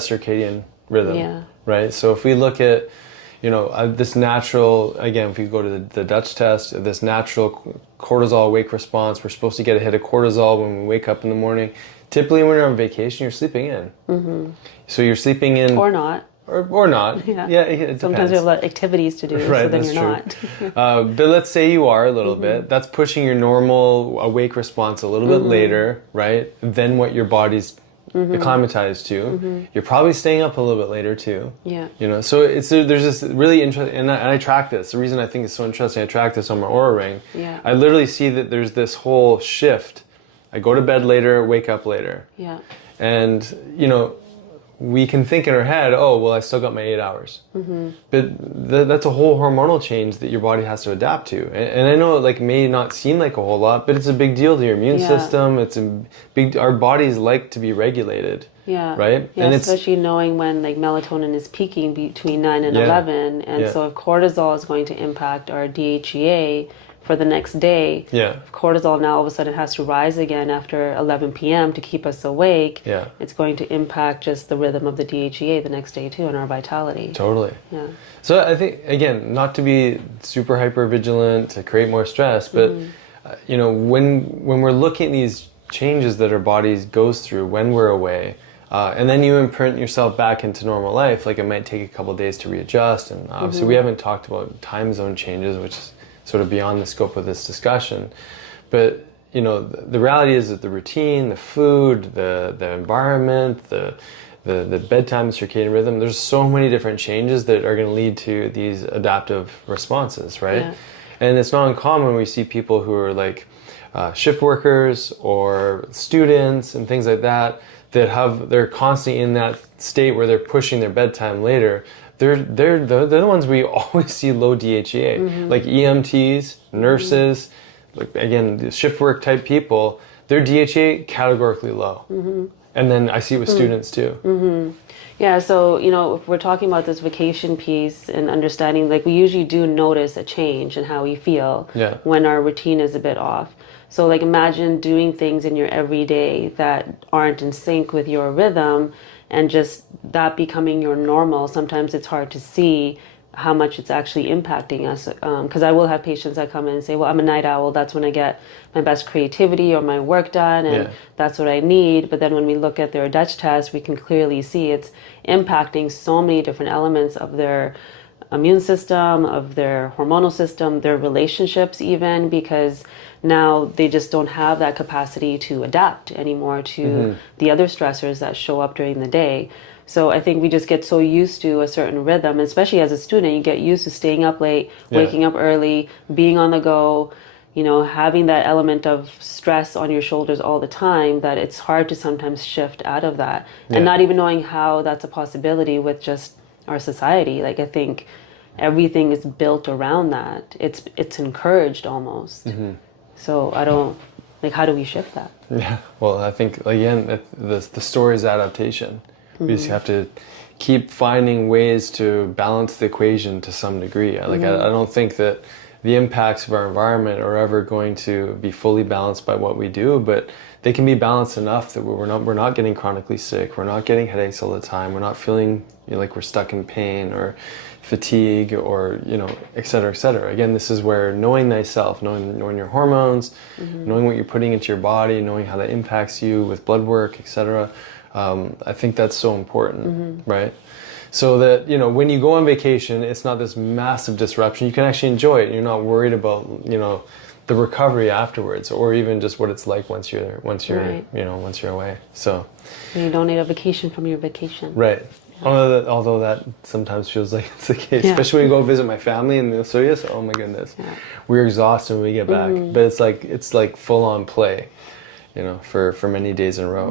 circadian rhythm, Yeah. right? So if we look at, this natural, again, if we go to the Dutch test, this natural cortisol wake response, we're supposed to get a hit of cortisol when we wake up in the morning. Typically when you're on vacation, you're sleeping in. Mm-hmm. So you're sleeping in. Or not. Or not. Yeah, it depends. Sometimes we have a lot of activities to do, right, so then you're true. not. But let's say you are a little bit. That's pushing your normal awake response a little bit later, right? Than what your body's acclimatized to. You're probably staying up a little bit later too. Yeah. So there's this really interesting, and I track this. The reason I think it's so interesting, I track this on my Aura Ring. Yeah. I literally see that there's this whole shift. I go to bed later, wake up later. Yeah. And, we can think in our head, oh, well, I still got my 8 hours. Mm-hmm. But that's a whole hormonal change that your body has to adapt to. And I know it may not seem like a whole lot, but it's a big deal to your immune system. Our bodies like to be regulated. Yeah. Right? Yeah, and especially knowing when melatonin is peaking between 9 and 11. And so if cortisol is going to impact our DHEA for the next day, if cortisol now all of a sudden has to rise again after 11 p.m. to keep us awake, it's going to impact just the rhythm of the DHEA the next day too and our vitality. Totally. Yeah. So I think, again, not to be super hyper vigilant to create more stress, but when we're looking at these changes that our bodies goes through when we're away, and then you imprint yourself back into normal life, it might take a couple of days to readjust. And obviously we haven't talked about time zone changes, which is sort of beyond the scope of this discussion. But, the reality is that the routine, the food, the environment, the bedtime, circadian rhythm, there's so many different changes that are going to lead to these adaptive responses, right? Yeah. And it's not uncommon we see people who are shift workers or students and things like that they're constantly in that state where they're pushing their bedtime later. They're the ones we always see low DHEA, like EMTs, nurses, again, shift work type people, their DHEA categorically low. And then I see it with students too. Yeah, so, if we're talking about this vacation piece and understanding, we usually do notice a change in how we feel when our routine is a bit off. So, imagine doing things in your everyday that aren't in sync with your rhythm and just that becoming your normal. Sometimes it's hard to see how much it's actually impacting us. Because I will have patients that come in and say, well, I'm a night owl. That's when I get my best creativity or my work done, and that's what I need. But then when we look at their Dutch test, we can clearly see it's impacting so many different elements of their immune system, of their hormonal system, their relationships even, because now they just don't have that capacity to adapt anymore to the other stressors that show up during the day. So I think we just get so used to a certain rhythm, especially as a student, you get used to staying up late, waking up early, being on the go, having that element of stress on your shoulders all the time, that it's hard to sometimes shift out of that. And not even knowing how that's a possibility with just our society. I think everything is built around that. It's encouraged almost. So I don't, how do we shift that? Yeah, well, I think, again, the story is adaptation. We just have to keep finding ways to balance the equation to some degree. I don't think that the impacts of our environment are ever going to be fully balanced by what we do, but they can be balanced enough that we're not getting chronically sick, we're not getting headaches all the time, we're not feeling like we're stuck in pain or fatigue or et cetera, et cetera. Again, this is where knowing thyself, knowing your hormones, knowing what you're putting into your body, knowing how that impacts you with blood work, et cetera. I think that's so important, right? So that, when you go on vacation, it's not this massive disruption. You can actually enjoy it. You're not worried about, the recovery afterwards, or even just what it's like once you're away. So you don't need a vacation from your vacation. Right. Although that sometimes feels like it's the case, especially when you go visit my family in the Asturias. Oh my goodness, we're exhausted when we get back, but it's like full on play, for many days in a row.